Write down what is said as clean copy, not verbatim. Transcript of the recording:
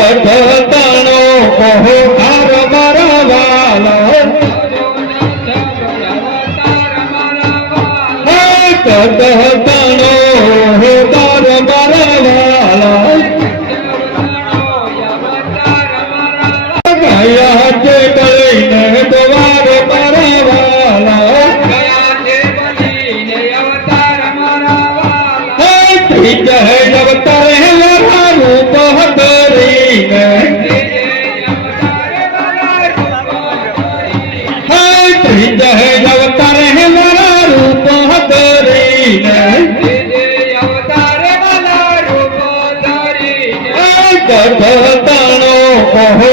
ગઢતાણો કહો કાર મારા વાલા ગઢતાણો હો તાર મારા વાલા ગયા છે બળીને દ્વાર મારા વાલા જય અવતાર હે મારા રૂપ ધરીને જય અવતાર હે મારા રૂપ ધરીને ગઢતાણો કહો